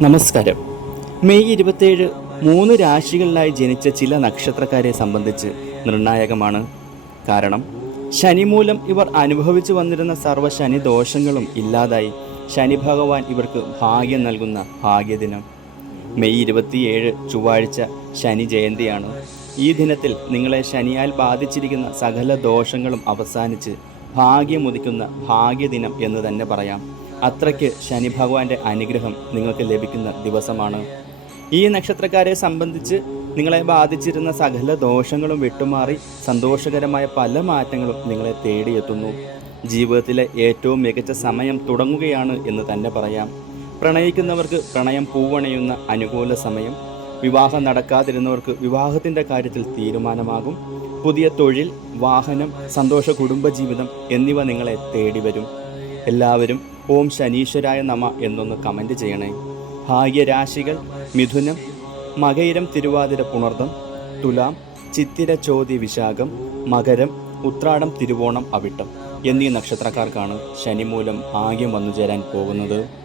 നമസ്കാരം. മെയ് ഇരുപത്തേഴ് മൂന്ന് രാശികളിലായി ജനിച്ച ചില നക്ഷത്രക്കാരെ സംബന്ധിച്ച് നിർണായകമാണ്. കാരണം ശനി മൂലം ഇവർ അനുഭവിച്ചു വന്നിരുന്ന സർവ ശനി ദോഷങ്ങളും ഇല്ലാതായി ശനി ഭഗവാൻ ഇവർക്ക് ഭാഗ്യം നൽകുന്ന ഭാഗ്യദിനം. മെയ് ഇരുപത്തിയേഴ് ചൊവ്വാഴ്ച ശനി ജയന്തിയാണ്. ഈ ദിനത്തിൽ നിങ്ങളെ ശനിയാൽ ബാധിച്ചിരിക്കുന്ന സകല ദോഷങ്ങളും അവസാനിച്ച് ഭാഗ്യമുദിക്കുന്ന ഭാഗ്യദിനം എന്ന് തന്നെ പറയാം. അത്രയ്ക്ക് ശനി ഭഗവാന്റെ അനുഗ്രഹം നിങ്ങൾക്ക് ലഭിക്കുന്ന ദിവസമാണ്. ഈ നക്ഷത്രക്കാരെ സംബന്ധിച്ച് നിങ്ങളെ ബാധിച്ചിരുന്ന സകല ദോഷങ്ങളും വിട്ടുമാറി സന്തോഷകരമായ പല മാറ്റങ്ങളും നിങ്ങളെ തേടിയെത്തുന്നു. ജീവിതത്തിലെ ഏറ്റവും മികച്ച സമയം തുടങ്ങുകയാണ് എന്ന് തന്നെ പറയാം. പ്രണയിക്കുന്നവർക്ക് പ്രണയം പൂവണയുന്ന അനുകൂല സമയം. വിവാഹം നടക്കാതിരുന്നവർക്ക് വിവാഹത്തിന്റെ കാര്യത്തിൽ തീരുമാനമാകും. പുതിയ തൊഴിൽ വാഹനം സന്തോഷ കുടുംബജീവിതം എന്നിവ നിങ്ങളെ തേടി വരും എല്ലാവരും ഓം ശനീശ്വരായ നമ എന്നൊന്ന് കമന്റ് ചെയ്യണേ. ഭാഗ്യരാശികൾ മിഥുനം മകയിരം തിരുവാതിര പുണർദം തുലാം ചിത്തിര ചോതി വിശാഖം മകരം ഉത്രാടം തിരുവോണം അവിട്ടം എന്നീ നക്ഷത്രക്കാർക്കാണ് ശനി മൂലം ഭാഗ്യം വന്നു ചേരാൻ പോകുന്നത്.